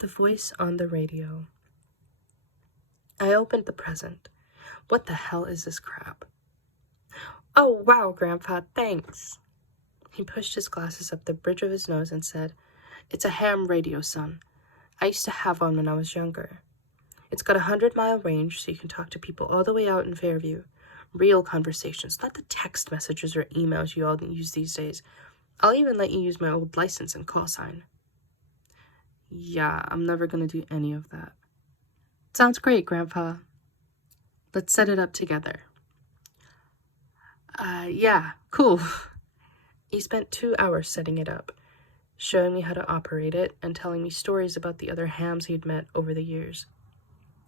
The voice on the radio. I opened the present. What the hell is this crap? Oh, wow, Grandpa, thanks. He pushed his glasses up the bridge of his nose and said, "It's a ham radio, son. I used to have one when I was younger. It's got a 100-mile range, so you can talk to people all the way out in Fairview. Real conversations, not the text messages or emails you all use these days. I'll even let you use my old license and call sign." Yeah, I'm never gonna do any of that. Sounds great, Grandpa. Let's set it up together. Yeah, cool. He spent 2 hours setting it up, showing me how to operate it and telling me stories about the other hams he'd met over the years.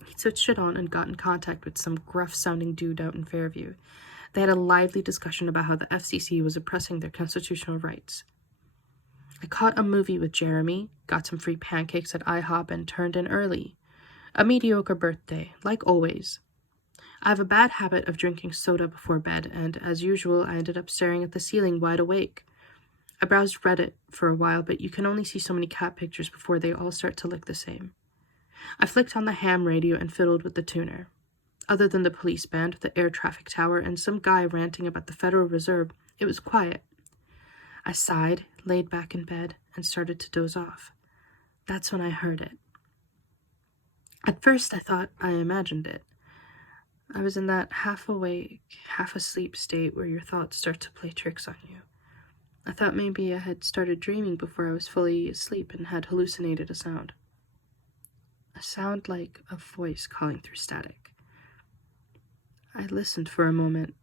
He switched it on and got in contact with some gruff-sounding dude out in Fairview. They had a lively discussion about how the FCC was oppressing their constitutional rights. I caught a movie with Jeremy, got some free pancakes at IHOP, and turned in early. A mediocre birthday, like always. I have a bad habit of drinking soda before bed, and as usual, I ended up staring at the ceiling wide awake. I browsed Reddit for a while, but you can only see so many cat pictures before they all start to look the same. I flicked on the ham radio and fiddled with the tuner. Other than the police band, the air traffic tower, and some guy ranting about the Federal Reserve, it was quiet. I sighed, laid back in bed, and started to doze off. That's when I heard it. At first, I thought I imagined it. I was in that half-awake, half-asleep state where your thoughts start to play tricks on you. I thought maybe I had started dreaming before I was fully asleep and had hallucinated a sound. A sound like a voice calling through static. I listened for a moment.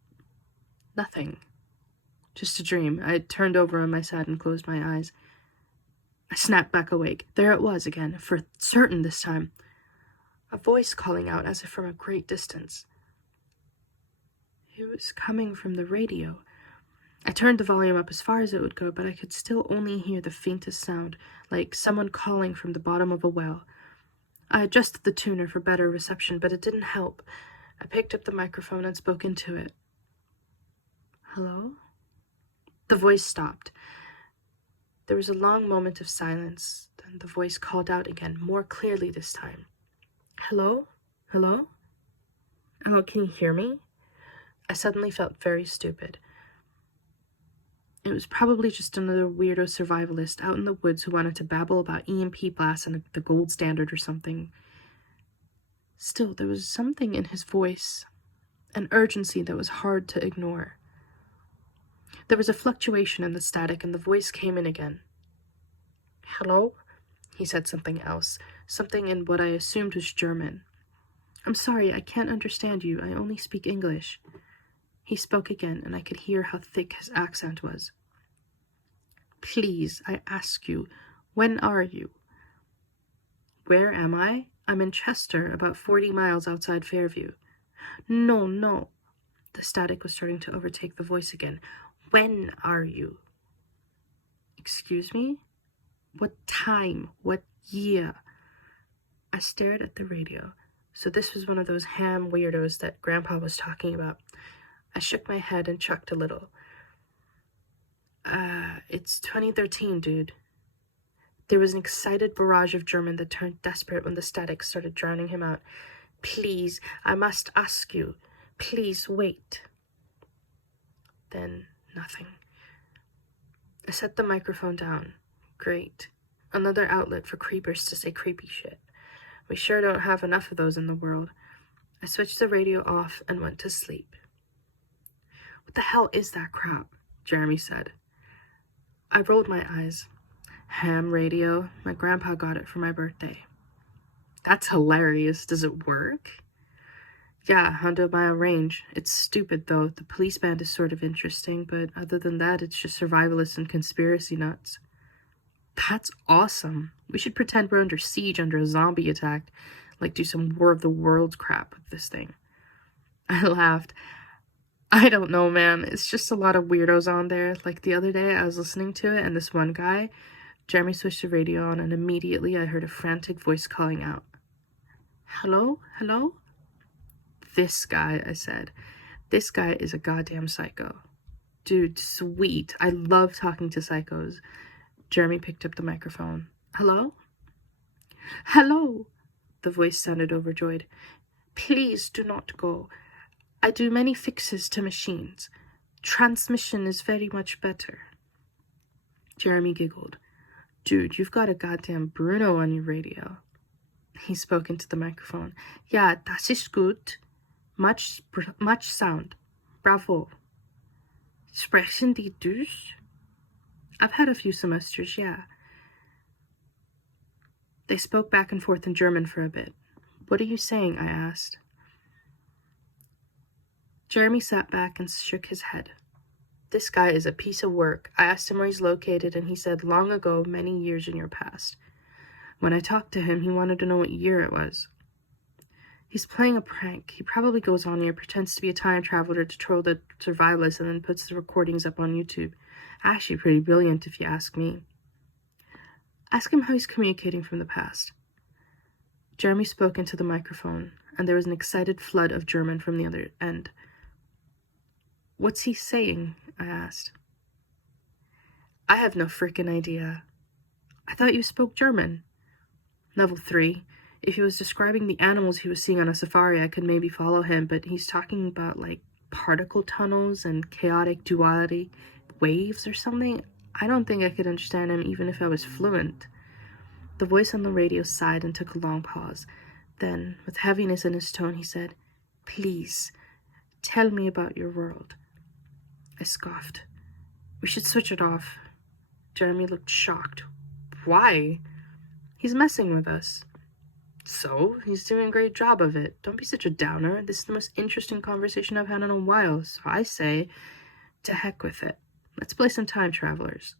Nothing. Just a dream. I turned over on my side and closed my eyes. I snapped back awake. There it was again, for certain this time. A voice calling out as if from a great distance. It was coming from the radio. I turned the volume up as far as it would go, but I could still only hear the faintest sound, like someone calling from the bottom of a well. I adjusted the tuner for better reception, but it didn't help. I picked up the microphone and spoke into it. "Hello?" The voice stopped. There was a long moment of silence, then the voice called out again, more clearly this time. "Hello? Hello? Oh, can you hear me?" I suddenly felt very stupid. It was probably just another weirdo survivalist out in the woods who wanted to babble about EMP blasts and the gold standard or something. Still, there was something in his voice, an urgency that was hard to ignore. There was a fluctuation in the static, and the voice came in again. "Hello?" He said something else, something in what I assumed was German. "I'm sorry, I can't understand you. I only speak English." He spoke again, and I could hear how thick his accent was. "Please, I ask you, when are you?" "Where am I? I'm in Chester, about 40 miles outside Fairview." No, no." The static was starting to overtake the voice again. "When are you?" "Excuse me? What time? What year?" I stared at the radio. So this was one of those ham weirdos that Grandpa was talking about. I shook my head and chucked a little. It's 2013, dude." There was an excited barrage of German that turned desperate when the static started drowning him out. "Please, I must ask you. Please wait." Then nothing. I set the microphone down. Great. Another outlet for creepers to say creepy shit. We sure don't have enough of those in the world. I switched the radio off and went to sleep. "What the hell is that crap?" Jeremy said. I rolled my eyes. "Ham radio. My grandpa got it for my birthday." "That's hilarious. Does it work?" "Yeah, 100-mile range. It's stupid, though. The police band is sort of interesting, but other than that, it's just survivalists and conspiracy nuts." "That's awesome. We should pretend we're under siege under a zombie attack, like do some War of the Worlds crap with this thing." I laughed. "I don't know, man. It's just a lot of weirdos on there. Like the other day, I was listening to it, and this one guy, Jeremy switched the radio on, and immediately I heard a frantic voice calling out. "Hello? Hello?" "This guy," I said. "This guy is a goddamn psycho." "Dude, sweet. I love talking to psychos." Jeremy picked up the microphone. "Hello?" Hello! The voice sounded overjoyed. Please do not go. I do many fixes to machines. Transmission is very much better. Jeremy giggled. Dude, you've got a goddamn Bruno on your radio. He spoke into the microphone. Ja, das ist gut. Much sound. Bravo. Sprechen die Deutsch? I've had a few semesters, yeah. They spoke back and forth in German for a bit. What are you saying? I asked. Jeremy sat back and shook his head. This guy is a piece of work. I asked him where he's located, and he said long ago, many years in your past. When I talked to him, he wanted to know what year it was. He's playing a prank. He probably goes on here, pretends to be a time traveler to troll the survivalists, and then puts the recordings up on YouTube. Actually pretty brilliant, if you ask me. Ask him how he's communicating from the past. Jeremy spoke into the microphone, and there was an excited flood of German from the other end. What's he saying? I asked. I have no frickin' idea. I thought you spoke German. Level 3. If he was describing the animals he was seeing on a safari, I could maybe follow him, but he's talking about, like, particle tunnels and chaotic duality, waves or something. I don't think I could understand him even if I was fluent. The voice on the radio sighed and took a long pause. Then, with heaviness in his tone, he said, Please, tell me about your world. I scoffed. We should switch it off. Jeremy looked shocked. Why? He's messing with us. So, he's doing a great job of it. Don't be such a downer. This is the most interesting conversation I've had in a while, so I say, to heck with it. Let's play some time travelers.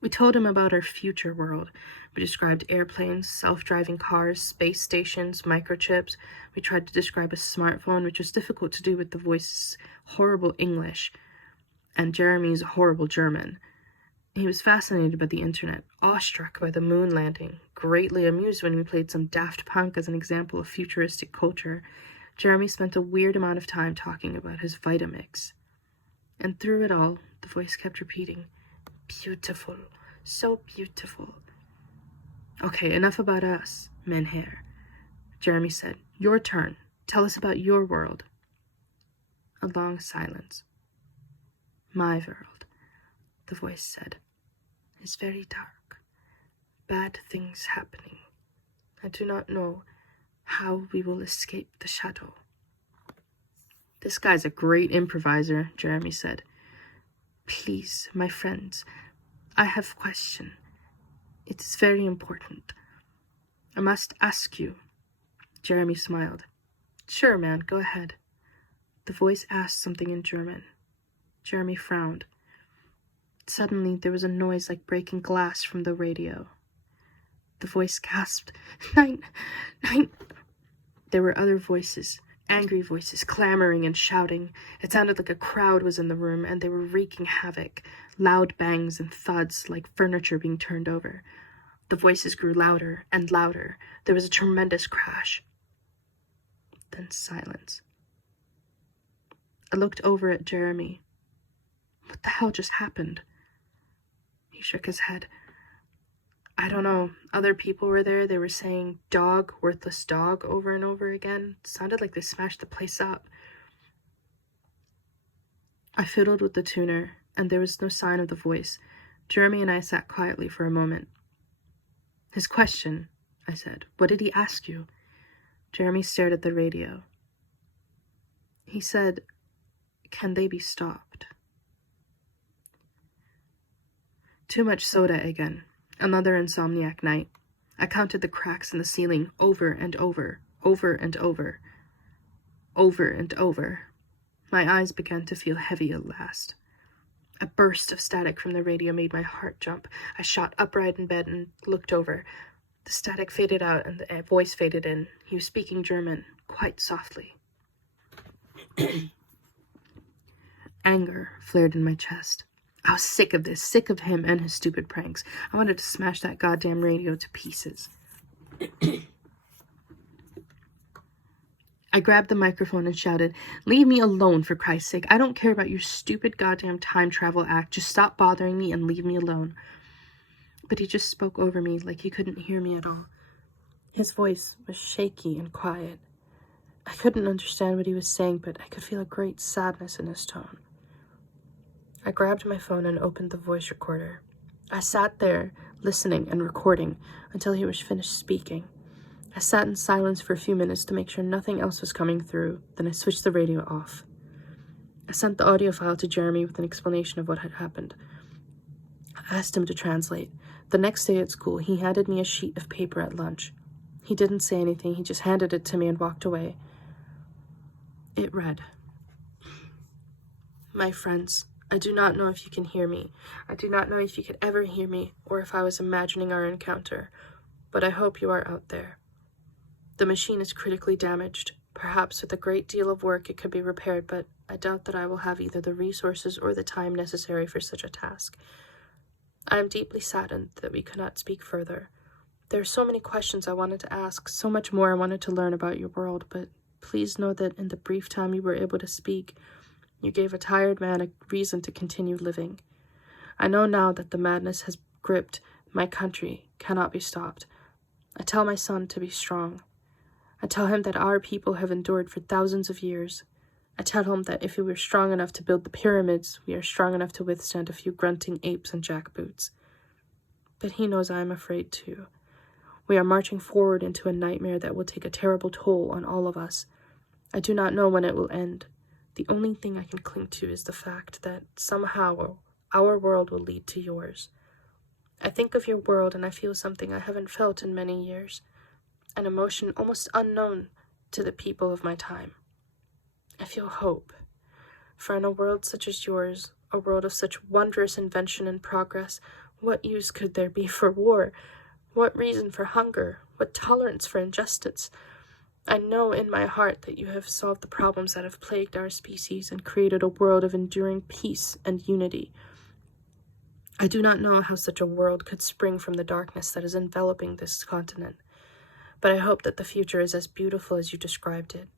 We told him about our future world. We described airplanes, self-driving cars, space stations, microchips. We tried to describe a smartphone, which was difficult to do with the voice's horrible English and Jeremy's horrible German. He was fascinated by the internet, awestruck by the moon landing, greatly amused when we played some Daft Punk as an example of futuristic culture. Jeremy spent a weird amount of time talking about his Vitamix. And through it all, the voice kept repeating, Beautiful, so beautiful. Okay, enough about us, Menher. Jeremy said, Your turn. Tell us about your world. A long silence. My world, the voice said, is very dark. Bad things happening. I do not know how we will escape the shadow. This guy's a great improviser, Jeremy said. Please, my friends, I have a question. It is very important. I must ask you. Jeremy smiled. Sure, man, go ahead. The voice asked something in German. Jeremy frowned. Suddenly, there was a noise like breaking glass from the radio. The voice gasped, Nein, nein. There were other voices, angry voices, clamoring and shouting. It sounded like a crowd was in the room, and they were wreaking havoc, loud bangs and thuds like furniture being turned over. The voices grew louder and louder. There was a tremendous crash. Then silence. I looked over at Jeremy. What the hell just happened? He shook his head. I don't know. Other people were there. They were saying, dog, worthless dog, over and over again. It sounded like they smashed the place up. I fiddled with the tuner, and there was no sign of the voice. Jeremy and I sat quietly for a moment. His question, I said. What did he ask you? Jeremy stared at the radio. He said, Can they be stopped? Too much soda again. Another insomniac night. I counted the cracks in the ceiling over and over, over and over, over and over. My eyes began to feel heavy at last. A burst of static from the radio made my heart jump. I shot upright in bed and looked over. The static faded out and the voice faded in. He was speaking German, quite softly. Anger flared in my chest. I was sick of this, sick of him and his stupid pranks. I wanted to smash that goddamn radio to pieces. I grabbed the microphone and shouted, Leave me alone, for Christ's sake. I don't care about your stupid goddamn time travel act. Just stop bothering me and leave me alone. but he just spoke over me like he couldn't hear me at all. His voice was shaky and quiet. I couldn't understand what he was saying, but I could feel a great sadness in his tone. I grabbed my phone and opened the voice recorder. I sat there, listening and recording until he was finished speaking. I sat in silence for a few minutes to make sure nothing else was coming through, then I switched the radio off. I sent the audio file to Jeremy with an explanation of what had happened. I asked him to translate. The next day at school, he handed me a sheet of paper at lunch. He didn't say anything, he just handed it to me and walked away. It read, "My friends, I do not know if you can hear me. I do not know if you could ever hear me, or if I was imagining our encounter, but I hope you are out there. The machine is critically damaged. Perhaps with a great deal of work it could be repaired, but I doubt that I will have either the resources or the time necessary for such a task. I am deeply saddened that we could not speak further. There are so many questions I wanted to ask, so much more I wanted to learn about your world, but please know that in the brief time you were able to speak, you gave a tired man a reason to continue living. I know now that the madness has gripped my country cannot be stopped. I tell my son to be strong. I tell him that our people have endured for thousands of years. I tell him that if we were strong enough to build the pyramids, we are strong enough to withstand a few grunting apes and jackboots. But he knows I am afraid too. We are marching forward into a nightmare that will take a terrible toll on all of us. I do not know when it will end. The only thing I can cling to is the fact that somehow our world will lead to yours. I think of your world and I feel something I haven't felt in many years, an emotion almost unknown to the people of my time. I feel hope, for in a world such as yours, a world of such wondrous invention and progress, what use could there be for war? What reason for hunger? What tolerance for injustice? I know in my heart that you have solved the problems that have plagued our species and created a world of enduring peace and unity. I do not know how such a world could spring from the darkness that is enveloping this continent, but I hope that the future is as beautiful as you described it.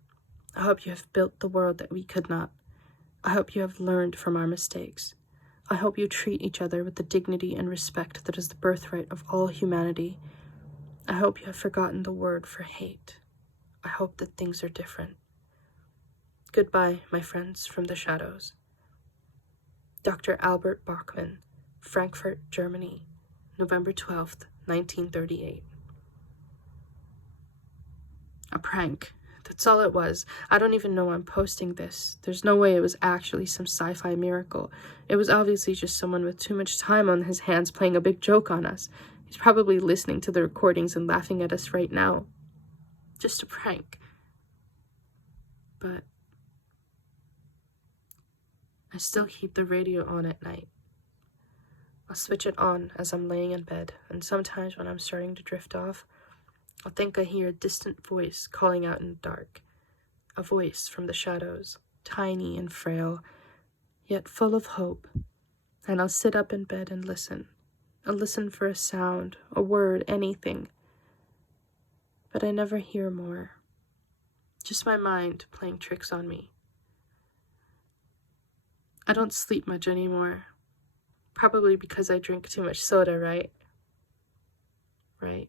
I hope you have built the world that we could not. I hope you have learned from our mistakes. I hope you treat each other with the dignity and respect that is the birthright of all humanity. I hope you have forgotten the word for hate. I hope that things are different. Goodbye, my friends from the shadows. Dr. Albert Bachmann, Frankfurt, Germany, November 12th, 1938. A prank. That's all it was. I don't even know I'm posting this. There's no way it was actually some sci-fi miracle. It was obviously just someone with too much time on his hands playing a big joke on us. He's probably listening to the recordings and laughing at us right now. Just a prank. But I still keep the radio on at night. I'll switch it on as I'm laying in bed, and sometimes when I'm starting to drift off, I'll think I hear a distant voice calling out in the dark. A voice from the shadows, tiny and frail, yet full of hope. And I'll sit up in bed and listen. I'll listen for a sound, a word, anything. But I never hear more. Just my mind playing tricks on me. I don't sleep much anymore. Probably because I drink too much soda, right? Right.